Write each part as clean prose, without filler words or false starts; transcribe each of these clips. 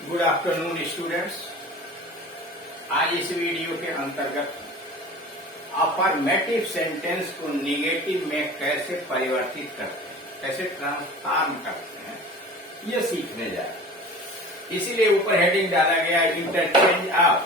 Good afternoon students. आज इस video के अंतर्गत अफर्मेटिव सेंटेंस को निगेटिव में कैसे परिवर्तित करते हैं, कैसे ट्रांसफॉर्म करते हैं, ये सीखने जा रहे हैं। इसीलिए ऊपर हेडिंग डाला गया interchange of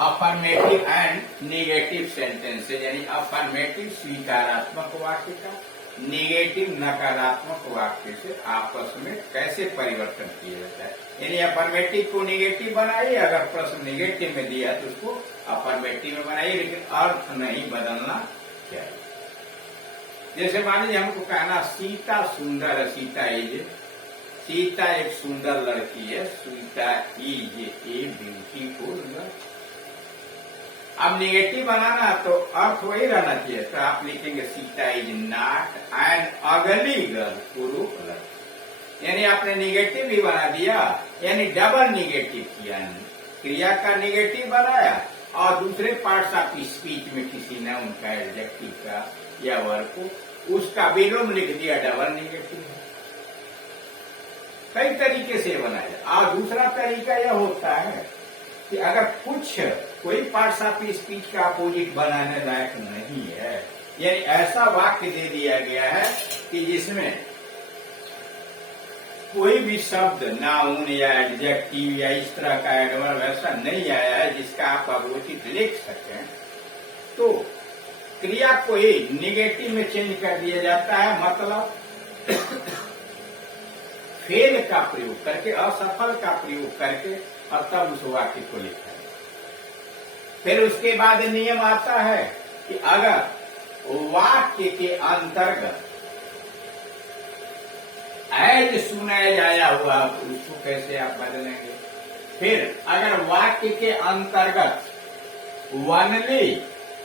affirmative and negative sentences, यानी अफर्मेटिव स्वीकारात्मक वाक्य का निगेटिव नकारात्मक वाक्य से आपस में कैसे परिवर्तन किया जाता है। यानी अफर्मेटिव को निगेटिव बनाइए, अगर प्रश्न निगेटिव में दिया तो उसको अफर्मेटिव में बनाइए, लेकिन अर्थ नहीं बदलना चाहिए। जैसे मान लीजिए हमको कहना सीता सुंदर है, सीता एक सुंदर लड़की है, Sita is a beautiful girl. अब निगेटिव बनाना तो अर्थ वही रहना चाहिए, तो आप लिखेंगे सीता इज नॉट एन अगली गर्ल, कुरूप लड़की। यानी आपने निगेटिव भी बना दिया, यानी डबल निगेटिव किया, क्रिया का निगेटिव बनाया और दूसरे पार्ट्स ऑफ स्पीच में किसी ने उनका एडजेक्टिव का या वर्ब को उसका विलोम लिख दिया, डबल निगेटिव है। कई तरीके से बनाया। और दूसरा तरीका यह होता है कि अगर कोई पार्ट्स ऑफ स्पीच का अपोजिट बनाने लायक नहीं है, यानी ऐसा वाक्य दे दिया गया है कि जिसमें कोई भी शब्द नाउन या एडजेक्टिव या इस तरह का एडवर्ब ऐसा नहीं आया है जिसका आप अपोजिट लिख सकें, तो क्रिया को ही निगेटिव में चेंज कर दिया जाता है। मतलब फेल का प्रयोग करके, असफल का प्रयोग करके, और तब उस वाक्य को लिखा है। फिर उसके बाद नियम आता है कि अगर वाक्य के अंतर्गत एज सुनाया आया हुआ तो उसको कैसे आप बदलेंगे। फिर अगर वाक्य के अंतर्गत वनली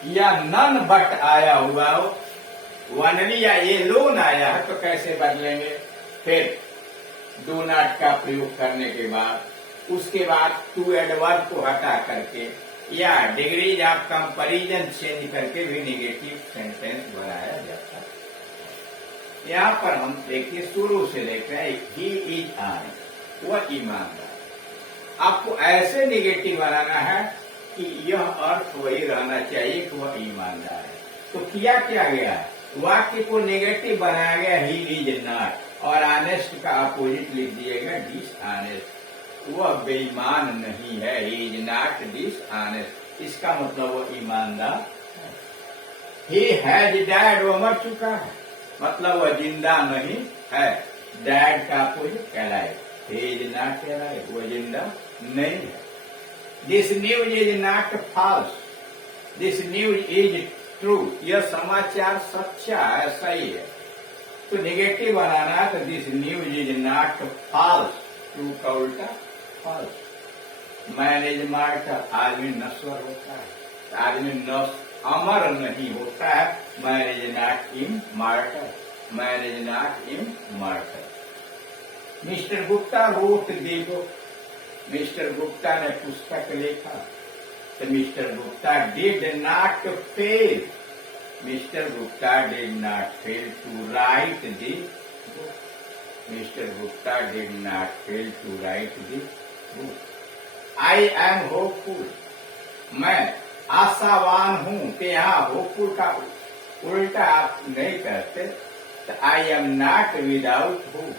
या नन बट आया हुआ हो, वनली या ये लोन आया है तो कैसे बदलेंगे। फिर डू नॉट का प्रयोग करने के बाद उसके बाद टू एडवर्ब को हटा करके या डिग्रीज ऑफ कंपैरिजन चेंज करके भी निगेटिव सेंटेंस बनाया जाता है। यहाँ पर हम देखिए शुरू से लेकर ही इज आन, वह ईमानदार। आपको ऐसे निगेटिव बनाना है कि यह अर्थ वही रहना चाहिए कि वह ईमानदार है। तो किया क्या गया, वाक्य को निगेटिव बनाया गया ही इज नॉट, और ऑनेस्ट का अपोजिट लिख दिया गया डिसऑनेस्ट। वह बेईमान नहीं है, इज नॉट डिसऑनेस्ट, इसका मतलब वह ईमानदार है। ही हैज डैड, वो मर चुका है, मतलब वह जिंदा नहीं है। डैड का अपोजिट कहलाए, ही इज नॉट कहलाए, वह जिंदा नहीं है। This news is not false, this news is true, यह समाचार सच्चा है, सही है। तो निगेटिव बनाना है तो this news is not false, true का उल्टा फॉल्स। मैनेज मार्टर, आदमी नश्वर होता है, आदमी अमर नहीं होता है। Man is not immortal, man is not immortal. Mister Gupta wrote देखो, मिस्टर गुप्ता ने पुस्तक लिखा, तो mister Gupta did not fail, mister Gupta did not fail to write the book, mister Gupta did not fail to write the book. I am hopeful, मैं आशावान हूं। तो यहाँ होपफुल का उल्टा आप नहीं करते, तो आई एम नॉट विदाउट होप,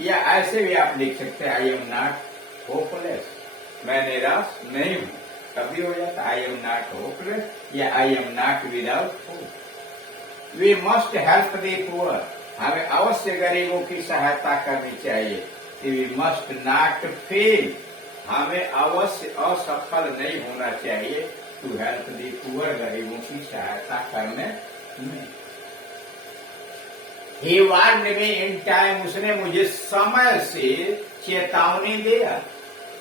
या ऐसे भी आप लिख सकते हैं आई एम नॉट होपलेस, मैं निराश नहीं हूं, कभी हो जाता आई एम नॉट होपलेस या I am not without hope. We must help the poor, हमें अवश्य गरीबों की सहायता करनी चाहिए। वी मस्ट नॉट फेल, हमें अवश्य असफल नहीं होना चाहिए टू हेल्प द पुअर, गरीबों की सहायता करने में। ही वार्न्ड मी इन टाइम, उसने मुझे समय से चेतावनी दिया,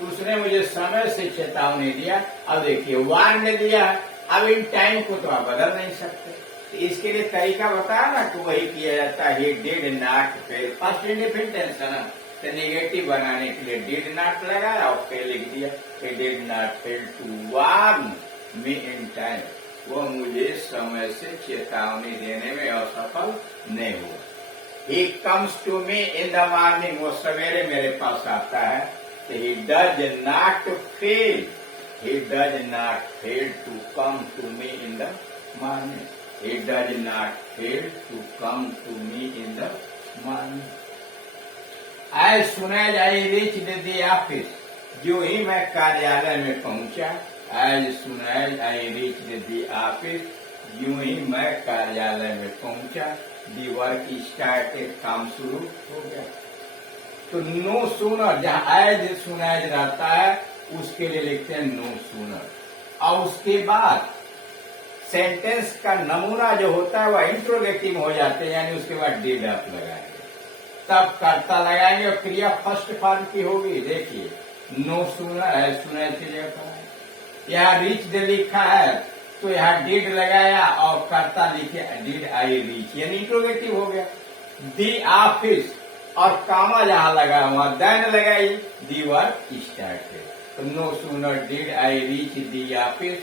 उसने मुझे समय से चेतावनी दिया। अब देखिए वार्न दिया, अब इन टाइम को तो आप बदल नहीं सकते, तो इसके लिए तरीका बताया ना कि वही किया जाता है। He did not fail, first indefinite tense है ना, तो नेगेटिव बनाने के लिए डिड नॉट लगाया और फेल लिख दिया। He did not fail to warn me in time, वह मुझे समय से चेतावनी देने में असफल नहीं हुआ। He comes to me in the morning, वो सवेरे मेरे पास आता है। He does not fail, he does not fail to come to me in the morning, he does not fail to come to me in the morning. As soon as I reached the office, जो ही मैं कार्यालय में पहुंचा, as soon as I reached the office, जो ही मैं कार्यालय में पहुंचा, दी वर्क स्टार्टेड, काम शुरू हो गया। तो नो सूनर, जहां एज सून एज रहता है उसके लिए लिखते हैं नो सूनर। और उसके बाद सेंटेंस का नमूना जो होता है वह इंट्रोगेटिव हो जाते हैं, यानी उसके बाद डिड आप लगाएंगे, तब कर्ता लगाएंगे और क्रिया फर्स्ट फॉर्म की होगी। देखिए नो सूनर है, सुनर की जगह यहाँ रीच लिखा है तो यहाँ डिड लगाया और कर्ता लिखे डिड आई रीच, यानी इंट्रोगेटिव हो गया। दी ऑफिस और कामा जहां लगा वहां देन लगाई, दी वर्क स्टार्टेड। तो no sooner did I reach the office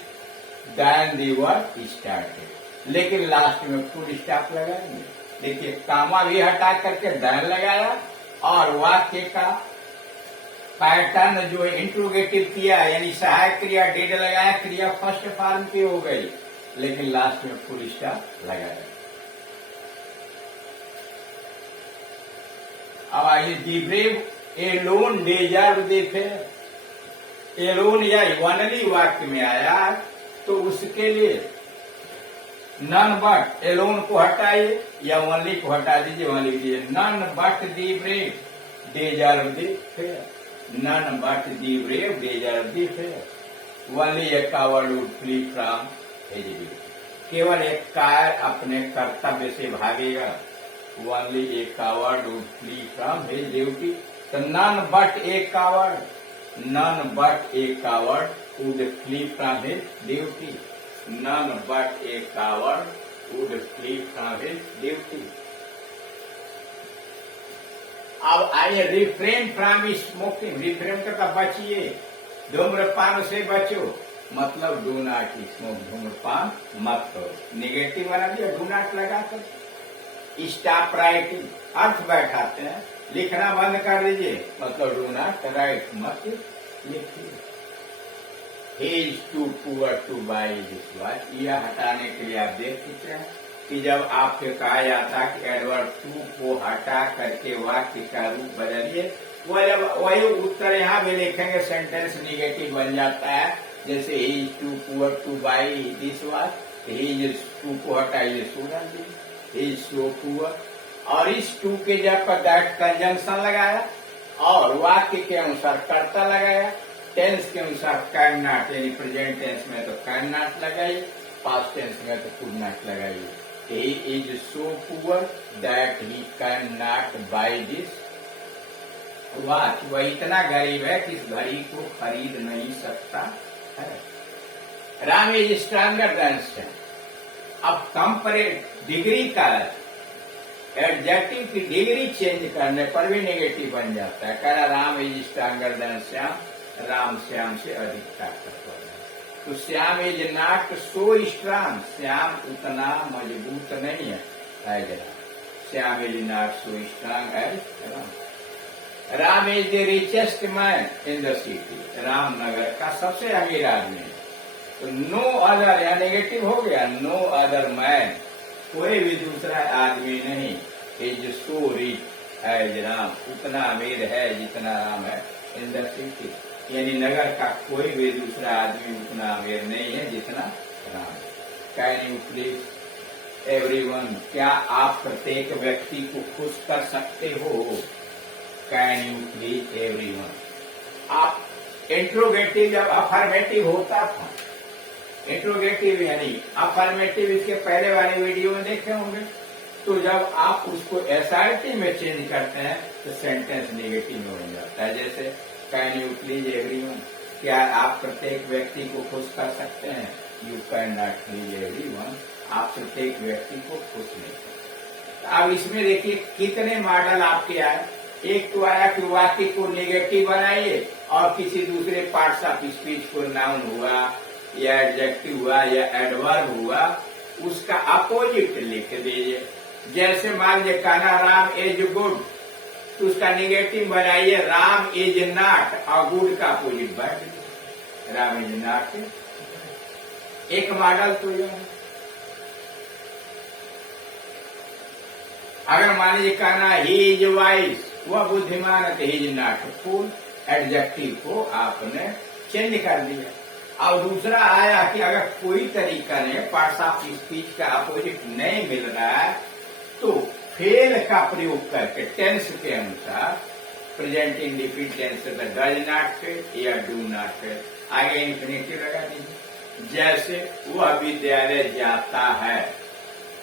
then the work started, लेकिन लास्ट में फुल स्टॉप लगाएंगे। देखिए कामा भी हटा करके देन लगाया और वाक्य का पैटर्न जो है इंट्रोगेटिव किया, यानी सहायक क्रिया डिड लगाया, क्रिया फर्स्ट फॉर्म की हो गई, लेकिन लास्ट में फुल स्टॉप लगाया। अब आइए the brave alone deserve the fair. Alone या वनली वाक्य में आया तो उसके लिए नन बट, एलोन को हटाइए या वनली को हटा दीजिए, वहां लिख दीजिए none but the brave deserve the fair, none but the brave deserve the fair. Only a coward would flee from his duty, केवल एक कायर अपने कर्तव्य से भागेगा। Only a coward would flee from his duty, तो none but a coward, none but a coward would flee from his duty, none but a coward would flee from his duty। अब आइए रिफ्रेन फ्रॉम स्मोकिंग, रिफ्रेन का बचिए, धूम्रपान से बचो, मतलब do not smoke, धूम्रपान मत करो। नेगेटिव बना दिया डू नॉट लगा कर। स्टॉप राइटिंग, अर्थ बैठाते हैं, लिखना बंद कर दीजिए, मतलब डू नॉट राइट, मत लिखिए। He is too poor to buy this watch, यह हटाने के लिए आप देख सकते हैं कि जब आपसे कहा जाता है कि एडवर्ब टू को हटा करके वाक्य का रूप बदलिए, वही उत्तर यहाँ भी लिखेंगे, सेंटेंस निगेटिव बन जाता है। जैसे he is too poor to buy this watch, he is too को हटाइए सो डालिए, he is so poor, और इस टू के जगह पर दैट कंजंक्शन लगाया और वाक्य के अनुसार कर्ता लगाया। टेंस के अनुसार कैन नॉट, यानी प्रेजेंट टेंस में तो कैन नॉट लगाई, पास्ट टेंस में तो कुड नॉट लगाई। He is so poor that he can not buy this watch, वह इतना गरीब है कि इस घड़ी को खरीद नहीं सकता है। Ram is stronger than Sam. अब कंपरे डिग्री का एडजेक्टिव की डिग्री चेंज करने पर भी नेगेटिव बन जाता है। कह रहा Ram is stronger than Sam, Ram Shyam से अधिक ताकतवर है। तो Shyam is not so strong, Shyam उतना मजबूत नहीं है as Ram, Shyam is not so strong as Ram. Ram is the richest man in the city, Ram नगर का सबसे अमीर आदमी है। तो नो अदर, या नेगेटिव हो गया, नो अदर मैन, कोई भी दूसरा आदमी नहीं, is so rich as Ram, उतना अमीर है जितना राम है। इन द सिटी, यानी नगर का कोई भी दूसरा आदमी उतना अमीर नहीं है जितना Ram. Can you please everyone, क्या आप प्रत्येक व्यक्ति को खुश कर सकते हो। Can you please everyone. आप इंट्रोगेटिव जब अफर्मेटिव होता था, इंट्रोगेटिव यानी अफर्मेटिव, इसके पहले वाले वीडियो में देखे होंगे, तो जब आप उसको एसआरटी में चेंज करते हैं तो सेंटेंस नेगेटिव में हो जाता है। जैसे कैन यू प्लीज एवरीवन, क्या आप प्रत्येक व्यक्ति को खुश कर सकते हैं। You can not please everyone, आप प्रत्येक व्यक्ति को खुश नहीं कर सकते। अब इसमें देखिए कितने मॉडल आपके आए। एक तो आया कि वाक्य को नेगेटिव बनाइए और किसी दूसरे पार्ट्स ऑफ स्पीच को नाउन हुआ या एडजेक्टिव हुआ या एडवर्ब हुआ, उसका अपोजिट लिख दीजिए। जैसे मान लीजिए कहना राम इज गुड, तो उसका निगेटिव बनाइए राम इज नॉट, और गुड का अपोजिट बैठ, राम इज नॉट। एक मॉडल तो यह है। अगर मान लीजिए कहना ही इज वाइज, वह बुद्धिमान है, he is not, full adjective को आपने चेंज कर दिया। और दूसरा आया कि अगर कोई तरीका ने पार्ट्स ऑफ स्पीच का अपोजिट नहीं मिल रहा है तो फेल का प्रयोग करके टेंस के अनुसार प्रेजेंट इंडिफिनिट टेंस में डज नॉट फेल या डू नॉट फेल आगे इंफिनिटिव लगा दीजिए। जैसे वह विद्यालय जाता है,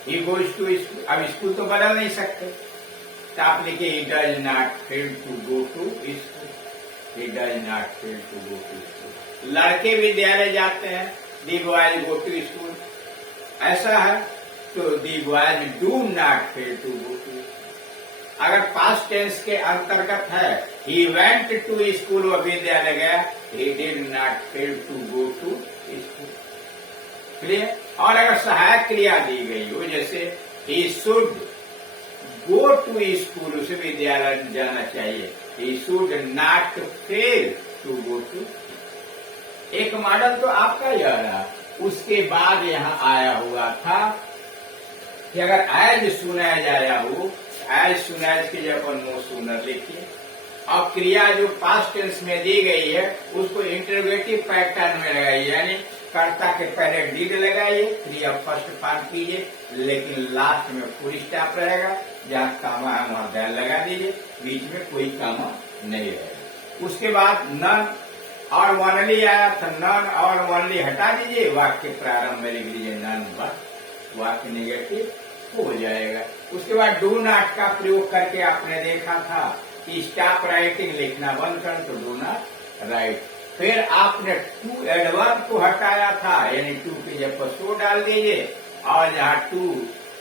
ही गोज टू स्कूल, अब स्कूल तो बदल नहीं सकते, तो आप लिखिए he does not fail to go to school, he does not fail to go to school. लड़के विद्यालय जाते हैं, the boys go to school, ऐसा है तो the boys do not fail to go to. अगर पास्ट टेंस के अंतर्गत है, ही वेंट टू स्कूल, वह विद्यालय गया, he did not fail to go to school. Clear? और अगर सहायक क्रिया दी गई हो, जैसे he should go to school, उसे विद्यालय जाना चाहिए, he should not fail to go to. एक मॉडल तो आपका यह रहा। उसके बाद यहाँ आया हुआ था कि अगर एज सुना जाया हो, एज सुना की जगह पर नो सुनर लिखिए। और क्रिया जो पास्ट टेंस में दी गई है उसको इंटरोगेटिव पैटर्न में लगाइए, यानी कर्ता के पहले डिड लगाइए, क्रिया फर्स्ट फॉर्म कीजिए, लेकिन लास्ट में फुल स्टॉप रहेगा, जहाँ कामा है वहां दैल लगा दीजिए, बीच में कोई कामा नहीं रहेगा। उसके बाद नन और वनली आया था, नन और वनली हटा दीजिए, वाक्य प्रारंभ में लिख दीजिए नन बट, वाक्य निगेटिव हो जाएगा। उसके बाद डू नॉट का प्रयोग करके आपने देखा था कि स्टॉप राइटिंग लिखना बंद कर, तो डू नॉट राइट। फिर आपने टू एडवर्ब को हटाया था, यानी टू की जगह सो डाल दीजिए, और जहाँ टू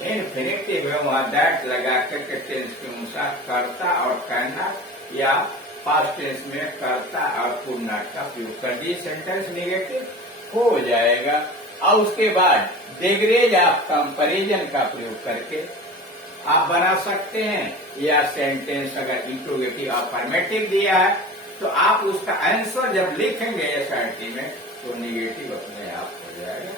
इन्फिनिटिव है वहां दैट लगा करके टेंस के अनुसार करता और कहना या पास्ट टेंस में करता और पूर्ण नॉट का प्रयोग कर दिए, सेंटेंस निगेटिव हो जाएगा। और उसके बाद डिग्रीज ऑफ कंपैरिजन का प्रयोग करके आप बना सकते हैं, या सेंटेंस अगर इंट्रोगेटिव अफर्मेटिव दिया है तो आप उसका आंसर जब लिखेंगे एसआरटी में तो निगेटिव अपने आप हो जाएगा।